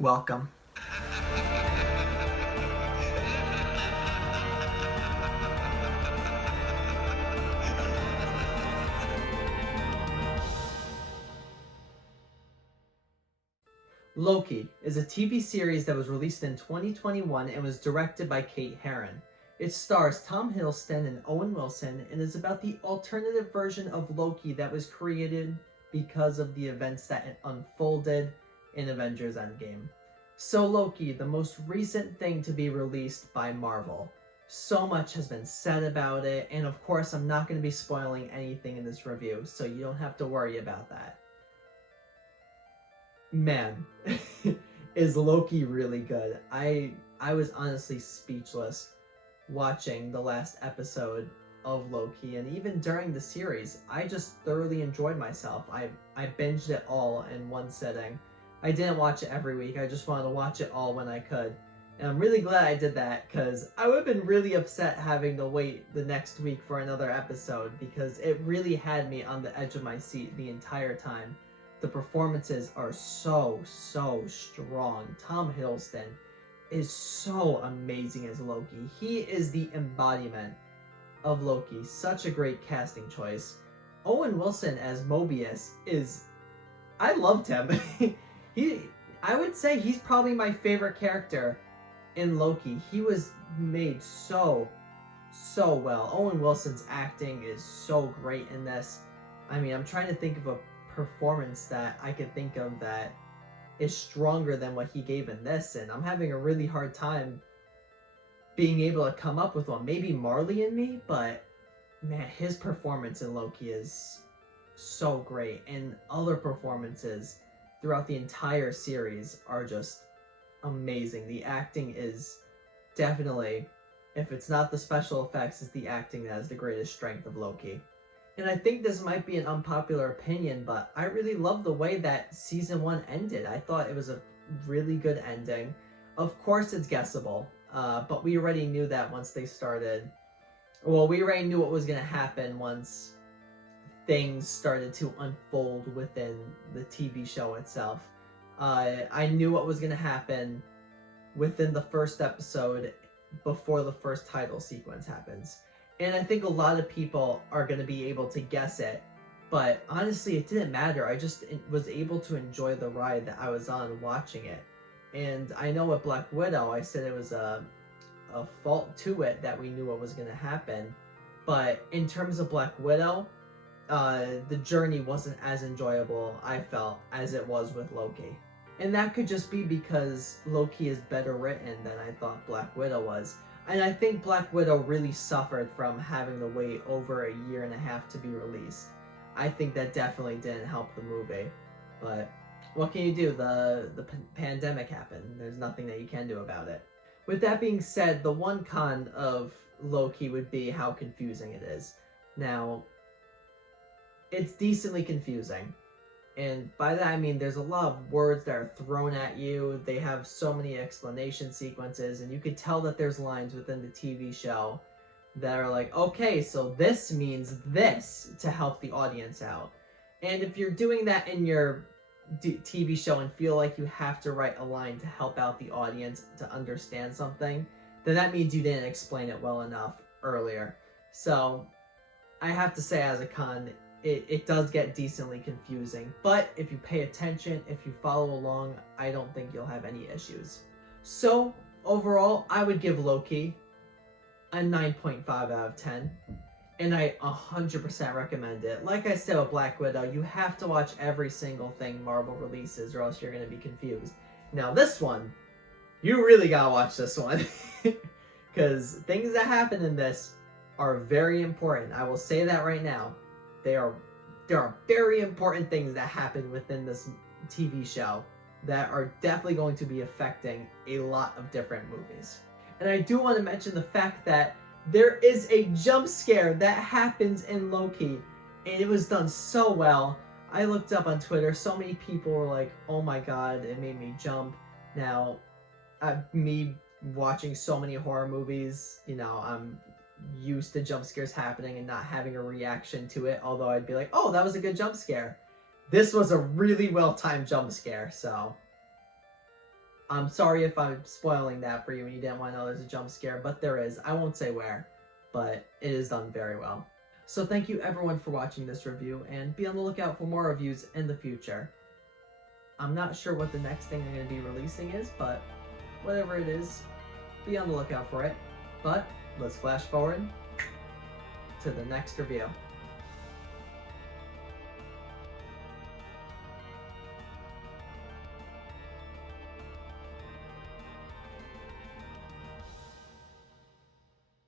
Welcome. Loki is a TV series that was released in 2021 and was directed by Kate Herron. It stars Tom Hiddleston and Owen Wilson and is about the alternative version of Loki that was created because of the events that unfolded in Avengers Endgame. So Loki, the most recent thing to be released by Marvel. So much has been said about it, and of course I'm not going to be spoiling anything in this review, so you don't have to worry about that. Man, is Loki really good. I was honestly speechless watching the last episode of Loki, and even during the series, I just thoroughly enjoyed myself. I binged it all in one sitting. I didn't watch it every week. I just wanted to watch it all when I could. And I'm really glad I did that, because I would have been really upset having to wait the next week for another episode, because it really had me on the edge of my seat the entire time. The performances are so strong. Tom Hiddleston is so amazing as Loki. He is the embodiment of Loki. Such a great casting choice. Owen Wilson as Mobius is... I loved him. I would say he's probably my favorite character in Loki. He was made so well. Owen Wilson's acting is so great in this. I mean, I'm trying to think of a performance that I could think of that is stronger than what he gave in this, and I'm having a really hard time being able to come up with one. Maybe Marley and Me, but man, his performance in Loki is so great, and other performances throughout the entire series are just amazing. The acting is definitely, if it's not the special effects, it's the acting that is the greatest strength of Loki. And I think this might be an unpopular opinion, but I really love the way that season 1 ended. I thought it was a really good ending. Of course it's guessable, but we already knew that once they started. Well, we already knew what was going to happen once things started to unfold within the TV show itself. I knew what was going to happen within the first episode before the first title sequence happens. And I think a lot of people are going to be able to guess it. But honestly, it didn't matter. I just was able to enjoy the ride that I was on watching it. And I know with Black Widow, I said it was a fault to it that we knew what was going to happen. But in terms of Black Widow, the journey wasn't as enjoyable, I felt, as it was with Loki. And that could just be because Loki is better written than I thought Black Widow was. And I think Black Widow really suffered from having to wait over a year and a half to be released. I think that definitely didn't help the movie. But what can you do? The pandemic happened. There's nothing that you can do about it. With that being said, the one con of Loki would be how confusing it is. Now, it's decently confusing. And by that I mean there's a lot of words that are thrown at you. They have so many explanation sequences, and you could tell that there's lines within the TV show that are like, okay, so this means this, to help the audience out. And if you're doing that in your TV show and feel like you have to write a line to help out the audience to understand something, then that means you didn't explain it well enough earlier. So I have to say, as a con, it does get decently confusing, but if you pay attention, if you follow along, I don't think you'll have any issues. So overall, I would give Loki a 9.5 out of 10, and I 100% recommend it. Like I said with Black Widow, you have to watch every single thing Marvel releases or else you're going to be confused. Now this one, you really gotta watch this one, because things that happen in this are very important. I will say that right now. There are very important things that happen within this TV show that are definitely going to be affecting a lot of different movies. And I do want to mention the fact that there is a jump scare that happens in Loki, and it was done so well. I looked up on Twitter, so many people were like, oh my god, it made me jump. Now, me watching so many horror movies, you know, I'm used to jump scares happening and not having a reaction to it, although I'd be like, oh, that was a good jump scare. This was a really well-timed jump scare, so I'm sorry if I'm spoiling that for you and you didn't want to know there's a jump scare, but there is. I won't say where, but it is done very well. So thank you everyone for watching this review, and be on the lookout for more reviews in the future. I'm not sure what the next thing I'm going to be releasing is, but whatever it is, be on the lookout for it. But let's flash forward to the next review.